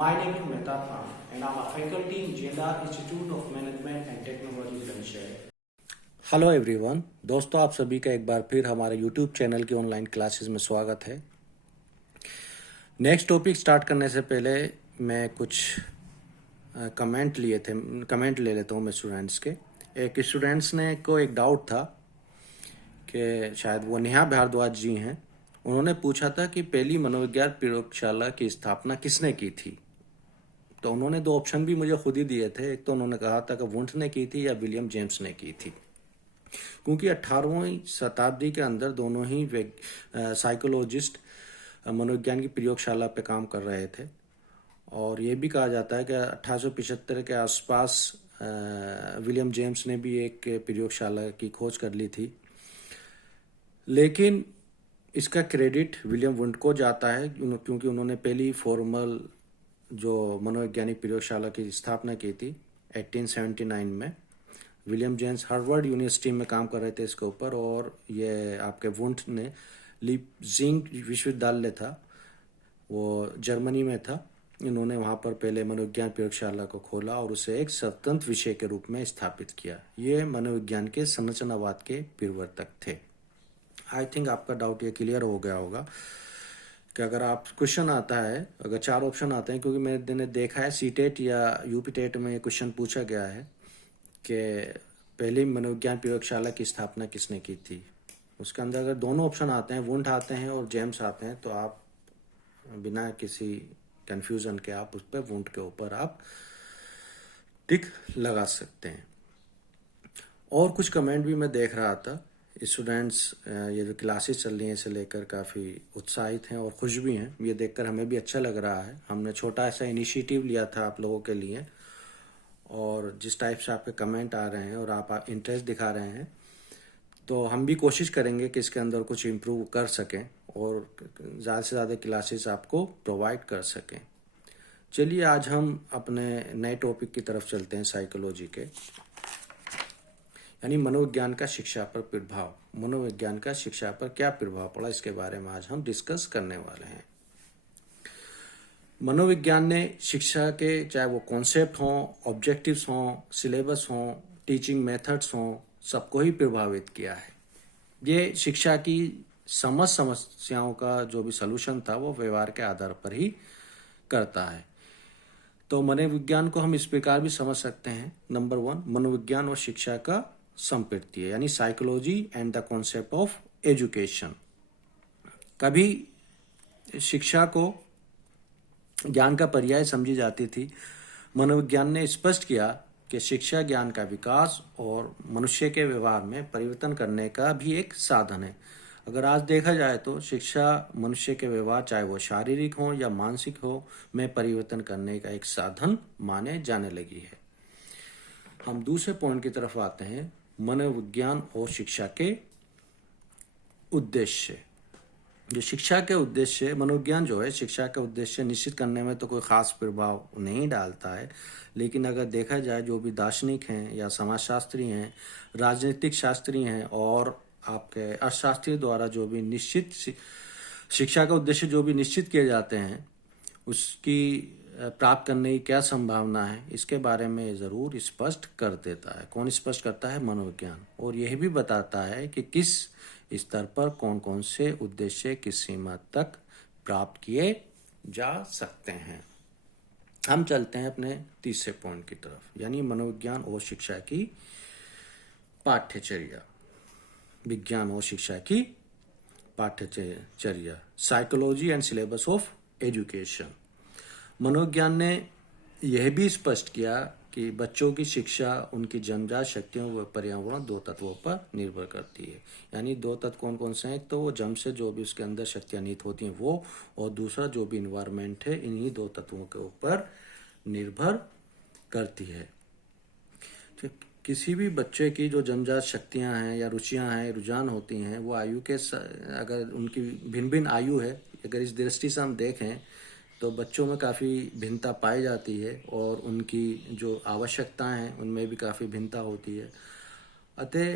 My name is Mehta Khan and I'm a faculty in Jeddah Institute of Management and Technology Jamshedpur. Hello everyone, दोस्तों आप सभी का एक बार फिर हमारे यूट्यूब चैनल की ऑनलाइन क्लासेस में स्वागत है। नेक्स्ट टॉपिक स्टार्ट करने से पहले मैं कुछ कमेंट ले लेता हूँ मैं स्टूडेंट्स के। एक स्टूडेंट्स ने को एक डाउट था कि शायद वो नेहा भारद्वाज जी हैं। उन्होंने पूछा था कि पहली मनोविज्ञान प्रयोगशाला की स्थापना किसने की थी। तो उन्होंने दो ऑप्शन भी मुझे खुद ही दिए थे। एक तो उन्होंने कहा था कि वुंट ने की थी या विलियम जेम्स ने की थी, क्योंकि 18वीं शताब्दी के अंदर दोनों ही साइकोलॉजिस्ट मनोविज्ञान की प्रयोगशाला पे काम कर रहे थे। और ये भी कहा जाता है कि 1875 के आसपास विलियम जेम्स ने भी एक प्रयोगशाला की खोज कर ली थी, लेकिन इसका क्रेडिट विलियम वुंट को जाता है क्योंकि उन्होंने पहली फॉर्मल जो मनोवैज्ञानिक प्रयोगशाला की स्थापना की थी 1879 में। विलियम जेम्स हार्वर्ड यूनिवर्सिटी में काम कर रहे थे इसके ऊपर, और ये आपके वुंट ने लीपजिग विश्वविद्यालय था, वो जर्मनी में था। इन्होंने वहाँ पर पहले मनोविज्ञान प्रयोगशाला को खोला और उसे एक स्वतंत्र विषय के रूप में स्थापित किया। ये मनोविज्ञान के संरचनावाद के प्रवर्तक थे। आई थिंक आपका डाउट ये क्लियर हो गया होगा कि अगर आप क्वेश्चन आता है, अगर 4 ऑप्शन आते हैं, क्योंकि मैंने देखा है सीटेट या यूपीटेट में ये क्वेश्चन पूछा गया है कि पहली मनोविज्ञान प्रयोगशाला की स्थापना किसने की थी। उसके अंदर अगर दोनों ऑप्शन आते हैं, वुंट आते हैं और जेम्स आते हैं, तो आप बिना किसी कंफ्यूजन के आप उस पर वुंट के ऊपर आप टिक लगा सकते हैं। और कुछ कमेंट भी मैं देख रहा था। स्टूडेंट्स ये जो क्लासेस चल रही हैं इसे लेकर काफ़ी उत्साहित हैं और खुश भी हैं। ये देखकर हमें भी अच्छा लग रहा है। हमने छोटा ऐसा इनिशिएटिव लिया था आप लोगों के लिए, और जिस टाइप से आपके कमेंट आ रहे हैं और आप इंटरेस्ट दिखा रहे हैं, तो हम भी कोशिश करेंगे कि इसके अंदर कुछ इम्प्रूव कर सकें और ज़्यादा से ज़्यादा क्लासेस आपको प्रोवाइड कर सकें। चलिए आज हम अपने नए टॉपिक की तरफ चलते हैं, साइकोलॉजी के, यानी मनोविज्ञान का शिक्षा पर प्रभाव। मनोविज्ञान का शिक्षा पर क्या प्रभाव पड़ा, इसके बारे में आज हम डिस्कस करने वाले हैं। मनोविज्ञान ने शिक्षा के, चाहे वो कॉन्सेप्ट हों, ऑब्जेक्टिव्स हों, सिलेबस हों, टीचिंग मेथड्स हों, सबको ही प्रभावित किया है। ये शिक्षा की समस्याओं का जो भी सलूशन था वो व्यवहार के आधार पर ही करता है। तो मनोविज्ञान को हम इस प्रकार भी समझ सकते हैं। नंबर 1, मनोविज्ञान और शिक्षा का संपत्ति है, यानी psychology and the concept of education. कभी शिक्षा को ज्ञान का पर्याय समझी जाती थी। मनोविज्ञान ने स्पष्ट किया कि शिक्षा ज्ञान का विकास और मनुष्य के व्यवहार में परिवर्तन करने का भी एक साधन है। अगर आज देखा जाए तो शिक्षा मनुष्य के व्यवहार, चाहे वो शारीरिक हो या मानसिक हो, में परिवर्तन करने का एक साधन माने जाने लगी है। हम दूसरे पॉइंट की तरफ आते हैं, मनोविज्ञान और शिक्षा के उद्देश्य। जो शिक्षा के उद्देश्य, मनोविज्ञान जो है शिक्षा का उद्देश्य निश्चित करने में तो कोई खास प्रभाव नहीं डालता है, लेकिन अगर देखा जाए जो भी दार्शनिक हैं या समाजशास्त्री हैं, राजनीतिक शास्त्री हैं और आपके अर्थशास्त्री द्वारा जो भी निश्चित शिक्षा का उद्देश्य जो भी निश्चित किए जाते हैं, उसकी प्राप्त करने की क्या संभावना है, इसके बारे में ज़रूर स्पष्ट कर देता है। कौन स्पष्ट करता है? मनोविज्ञान। और यह भी बताता है कि किस स्तर पर कौन कौन से उद्देश्य किस सीमा तक प्राप्त किए जा सकते हैं। हम चलते हैं अपने तीसरे पॉइंट की तरफ, यानी मनोविज्ञान और शिक्षा की पाठ्यचर्या। विज्ञान और शिक्षा की पाठ्यचर्या, psychology and syllabus of education. मनोविज्ञान ने यह भी स्पष्ट किया कि बच्चों की शिक्षा उनकी जन्मजात शक्तियों व पर्यावरण 2 तत्वों पर निर्भर करती है। यानी 2 तत्व कौन कौन से हैं? तो वो जन्म से जो भी उसके अंदर शक्तियाँ निहित होती हैं वो, और दूसरा जो भी इन्वायरमेंट है, इन्हीं 2 तत्वों के ऊपर निर्भर करती है। तो किसी भी बच्चे की जो जन्मजात शक्तियाँ हैं या रुचियाँ हैं, रुझान होती हैं, वो आयु के अगर उनकी भिन्न भिन्न आयु है, अगर इस दृष्टि से हम देखें तो बच्चों में काफ़ी भिन्नता पाई जाती है और उनकी जो आवश्यकताएं हैं उनमें भी काफ़ी भिन्नता होती है। अतः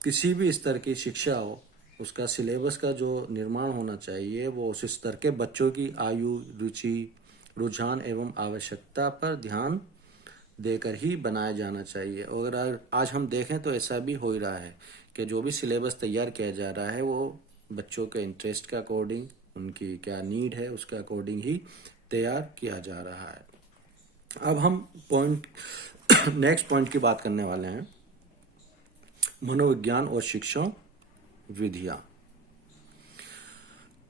किसी भी स्तर की शिक्षा हो, उसका सिलेबस का जो निर्माण होना चाहिए वो उस स्तर के बच्चों की आयु, रुचि, रुझान एवं आवश्यकता पर ध्यान देकर ही बनाया जाना चाहिए। और अगर आज हम देखें तो ऐसा भी हो ही रहा है कि जो भी सिलेबस तैयार किया जा रहा है वो बच्चों के इंटरेस्ट के अकॉर्डिंग, उनकी क्या नीड है उसके अकॉर्डिंग ही तैयार किया जा रहा है। अब हम पॉइंट नेक्स्ट पॉइंट की बात करने वाले हैं, मनोविज्ञान और शिक्षण विधियां।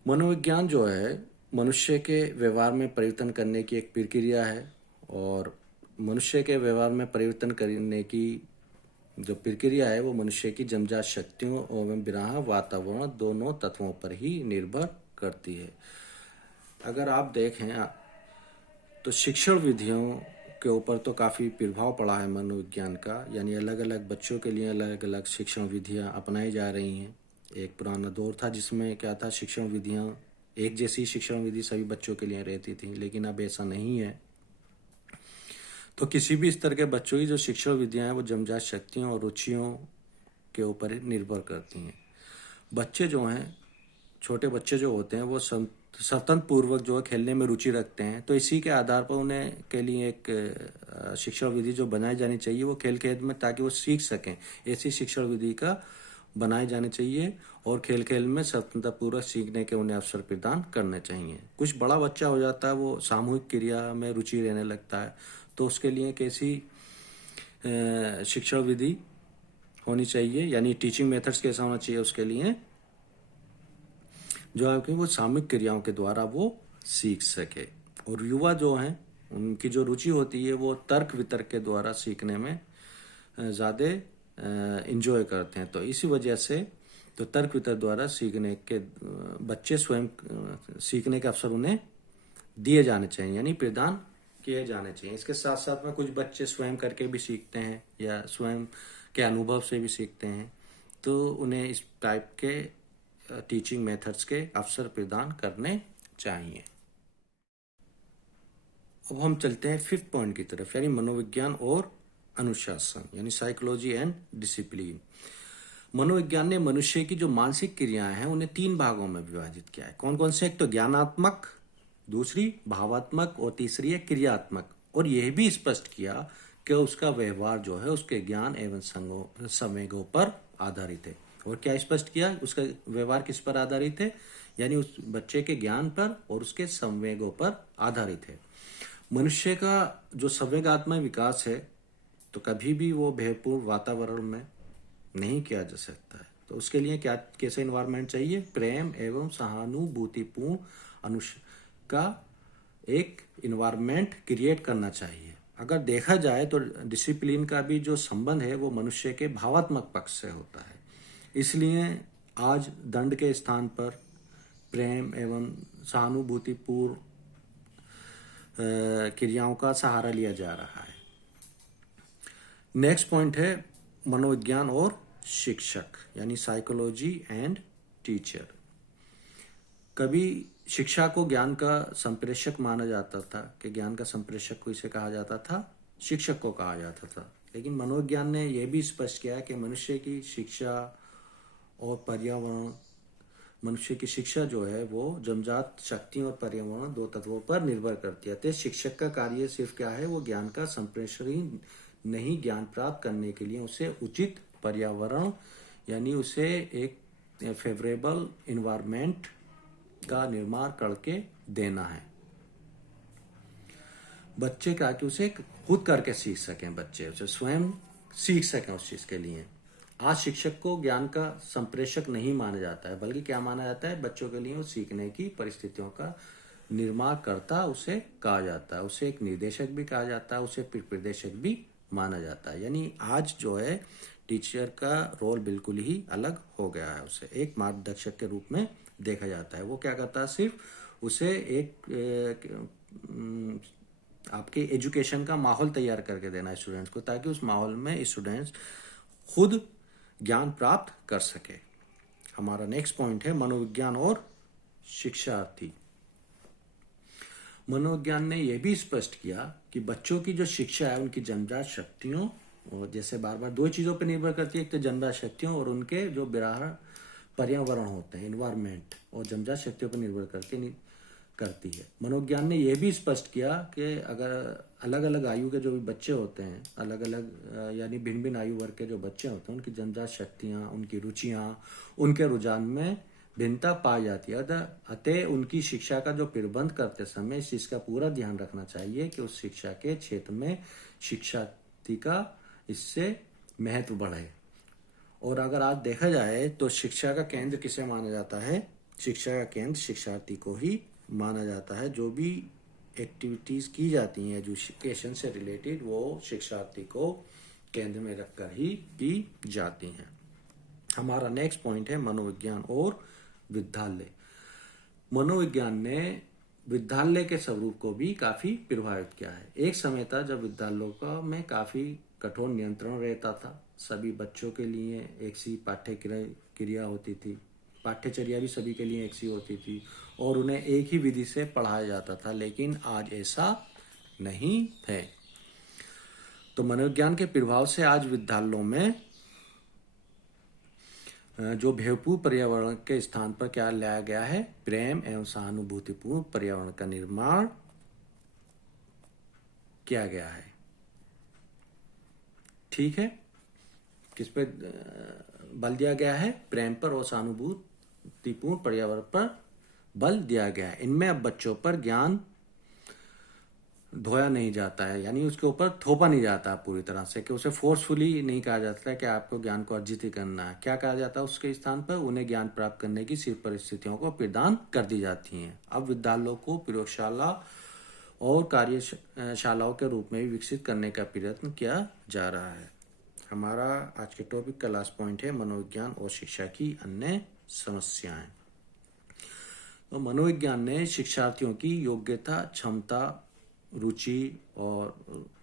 मनोविज्ञान जो है मनुष्य के व्यवहार में परिवर्तन करने की एक प्रक्रिया है, और मनुष्य के व्यवहार में परिवर्तन करने की जो प्रक्रिया है वो मनुष्य की जन्मजात शक्तियों एवं बाह्य वातावरण दोनों तत्वों पर ही निर्भर करती है। अगर आप देखें तो शिक्षण विधियों के ऊपर तो काफ़ी प्रभाव पड़ा है मनोविज्ञान का, यानी अलग अलग बच्चों के लिए अलग अलग शिक्षण विधियां अपनाई जा रही हैं। एक पुराना दौर था जिसमें क्या था, शिक्षण विधियां एक जैसी शिक्षण विधि सभी बच्चों के लिए रहती थी, लेकिन अब ऐसा नहीं है। तो किसी भी स्तर के बच्चों की जो शिक्षण विधियां हैं वो जन्मजात शक्तियों और रुचियों के ऊपर निर्भर करती हैं। बच्चे जो हैं, छोटे बच्चे जो होते हैं वो स्वतंत्र पूर्वक जो है खेलने में रुचि रखते हैं, तो इसी के आधार पर उन्हें के लिए एक शिक्षण विधि जो बनाई जानी चाहिए वो खेल खेल में, ताकि वो सीख सकें, ऐसी शिक्षण विधि का बनाए जाने चाहिए। और खेल खेल में स्वतंत्रता पूर्वक सीखने के उन्हें अवसर प्रदान करने चाहिए। कुछ बड़ा बच्चा हो जाता है, वो सामूहिक क्रिया में रुचि रहने लगता है, तो उसके लिए कैसी शिक्षण विधि होनी चाहिए, यानी टीचिंग मेथड्स कैसा होना चाहिए उसके लिए, जो है कि वो सामूहिक क्रियाओं के द्वारा वो सीख सके। और युवा जो हैं उनकी जो रुचि होती है वो तर्क वितर्क के द्वारा सीखने में ज़्यादा इंजॉय करते हैं। तो इसी वजह से तो तर्क वितर्क द्वारा सीखने के बच्चे स्वयं सीखने के अवसर उन्हें दिए जाने चाहिए, यानी प्रदान किए जाने चाहिए। इसके साथ साथ में कुछ बच्चे स्वयं करके भी सीखते हैं या स्वयं के अनुभव से भी सीखते हैं, तो उन्हें इस टाइप के टीचिंग मेथड्स के अवसर प्रदान करने चाहिए। अब हम चलते हैं फिफ्थ पॉइंट की तरफ, यानी मनोविज्ञान और अनुशासन, यानी साइकोलॉजी एंड डिसिप्लिन। मनोविज्ञान ने मनुष्य की जो मानसिक क्रियाएं हैं उन्हें 3 भागों में विभाजित किया है। कौन कौन से? एक तो ज्ञानात्मक, दूसरी भावात्मक और तीसरी है क्रियात्मक। और यह भी स्पष्ट किया कि उसका व्यवहार जो है उसके ज्ञान एवं संवेगों पर आधारित है। और क्या स्पष्ट किया? उसका व्यवहार किस पर आधारित है, यानी उस बच्चे के ज्ञान पर और उसके संवेगों पर आधारित है। मनुष्य का जो संवेगात्मक विकास है तो कभी भी वो भयपूर्ण वातावरण में नहीं किया जा सकता है। तो उसके लिए क्या, कैसे इन्वायरमेंट चाहिए? प्रेम एवं सहानुभूतिपूर्ण का एक इन्वायरमेंट क्रिएट करना चाहिए। अगर देखा जाए तो डिसिप्लिन का भी जो संबंध है वो मनुष्य के भावात्मक पक्ष से होता है। इसलिए आज दंड के स्थान पर प्रेम एवं सहानुभूतिपूर्ण क्रियाओं का सहारा लिया जा रहा है। नेक्स्ट पॉइंट है मनोविज्ञान और शिक्षक, यानी साइकोलॉजी एंड टीचर। कभी शिक्षा को ज्ञान का संप्रेषक माना जाता था, कि ज्ञान का संप्रेषक को इसे कहा जाता था, शिक्षक को कहा जाता था। लेकिन मनोविज्ञान ने यह भी स्पष्ट किया कि मनुष्य की शिक्षा और पर्यावरण, मनुष्य की शिक्षा जो है वो जन्मजात शक्तियों और पर्यावरण 2 तत्वों पर निर्भर करती है। तो शिक्षक का कार्य सिर्फ क्या है, वो ज्ञान का संप्रेषण ही नहीं, ज्ञान प्राप्त करने के लिए उसे उचित पर्यावरण, यानी उसे एक फेवरेबल इन्वायरमेंट का निर्माण करके देना है। बच्चे का कि उसे खुद करके सीख सकें, बच्चे उसे स्वयं सीख सकें उस चीज के लिए। आज शिक्षक को ज्ञान का संप्रेषक नहीं माना जाता है, बल्कि क्या माना जाता है, बच्चों के लिए वो सीखने की परिस्थितियों का निर्माण करता उसे कहा जाता है। उसे एक निर्देशक भी कहा जाता है, उसे प्रदेशक भी माना जाता है। यानी आज जो है टीचर का रोल बिल्कुल ही अलग हो गया है, उसे एक मार्गदर्शक के रूप में देखा जाता है। वो क्या करता है, सिर्फ उसे एक आपके एजुकेशन का माहौल तैयार करके देना है स्टूडेंट्स को, ताकि उस माहौल में स्टूडेंट्स खुद ज्ञान प्राप्त कर सके। हमारा नेक्स्ट पॉइंट है मनोविज्ञान और शिक्षार्थी। मनोविज्ञान ने यह भी स्पष्ट किया कि बच्चों की जो शिक्षा है उनकी जन्मजात शक्तियों, और जैसे बार बार 2 चीजों पर निर्भर करती है, एक तो जन्मजात शक्तियों और उनके जो बाह्य पर्यावरण होते हैं, इन्वायरमेंट, और जन्मजात शक्तियों पर निर्भर करती है। मनोविज्ञान ने यह भी स्पष्ट किया कि अगर अलग अलग आयु के जो भी बच्चे होते हैं, अलग अलग यानी भिन्न भिन्न आयु वर्ग के जो बच्चे होते हैं, उनकी जन्मजात शक्तियाँ, उनकी रुचियाँ, उनके रुझान में भिन्नता पाई जाती है। अतः उनकी शिक्षा का जो प्रबंध करते समय इस चीज़ का पूरा ध्यान रखना चाहिए कि उस शिक्षा के क्षेत्र में शिक्षार्थी का इससे महत्व बढ़े। और अगर आज देखा जाए तो शिक्षा का केंद्र किसे माना जाता है? शिक्षा का केंद्र शिक्षार्थी को ही माना जाता है। जो भी एक्टिविटीज़ की जाती हैं एजुकेशन से रिलेटेड, वो शिक्षार्थी को केंद्र में रखकर ही की जाती हैं। हमारा नेक्स्ट पॉइंट है मनोविज्ञान और विद्यालय। मनोविज्ञान ने विद्यालय के स्वरूप को भी काफी प्रभावित किया है। एक समय था जब विद्यालयों में काफी कठोर नियंत्रण रहता था। सभी बच्चों के लिए एक सी पाठ्यक्रिया होती थी, पाठ्यचर्या भी सभी के लिए एक सी होती थी और उन्हें एक ही विधि से पढ़ाया जाता था। लेकिन आज ऐसा नहीं है। तो मनोविज्ञान के प्रभाव से आज विद्यालयों में जो भेदपूर्ण पर्यावरण के स्थान पर क्या लाया गया है? प्रेम एवं सहानुभूतिपूर्ण पर्यावरण का निर्माण किया गया है। ठीक है, किस पे बल दिया गया है? प्रेम पर और सहानुभूतिपूर्ण पर्यावरण पर बल दिया गया है। इनमें अब बच्चों पर ज्ञान ढोया नहीं जाता है, यानी उसके ऊपर थोपा नहीं जाता पूरी तरह से, कि उसे फोर्सफुली नहीं कहा जाता है कि आपको ज्ञान को अर्जित ही करना है। क्या कहा जाता है उसके स्थान पर? उन्हें ज्ञान प्राप्त करने की सिर्फ परिस्थितियों को प्रदान कर दी जाती हैं। अब विद्यालयों को प्रयोगशाला और कार्यशालाओं के रूप में भी विकसित करने का प्रयत्न किया जा रहा है। हमारा आज के टॉपिक का लास्ट पॉइंट है मनोविज्ञान और शिक्षा की अन्य समस्याएं। तो मनोविज्ञान ने शिक्षार्थियों की योग्यता, क्षमता, रुचि और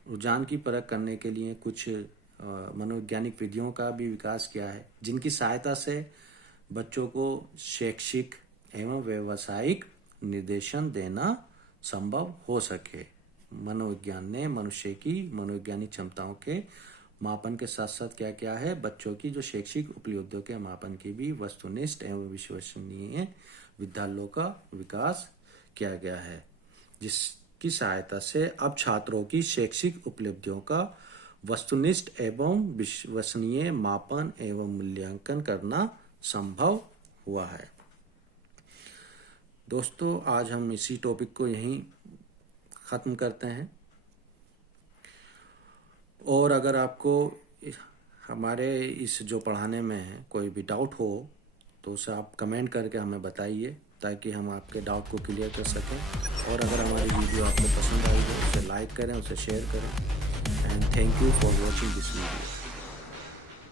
रुझान की परख करने के लिए कुछ मनोवैज्ञानिक विधियों का भी विकास किया है, जिनकी सहायता से बच्चों को शैक्षिक एवं व्यावसायिक निर्देशन देना संभव हो सके। मनोविज्ञान ने मनुष्य की मनोवैज्ञानिक क्षमताओं के मापन के साथ साथ क्या किया है? बच्चों की जो शैक्षिक उपलब्धियों के मापन की भी वस्तुनिष्ठ एवं विश्वसनीय विद्यालयों का विकास किया गया है, जिसकी सहायता से अब छात्रों की शैक्षिक उपलब्धियों का वस्तुनिष्ठ एवं विश्वसनीय मापन एवं मूल्यांकन करना संभव हुआ है। दोस्तों, आज हम इसी टॉपिक को यहीं ख़त्म करते हैं। और अगर आपको हमारे इस जो पढ़ाने में है कोई भी डाउट हो तो उसे आप कमेंट करके हमें बताइए, ताकि हम आपके डाउट को क्लियर कर सकें। और अगर हमारी वीडियो आपको पसंद आई तो उसे लाइक करें, उसे शेयर करें। And thank you for watching this video.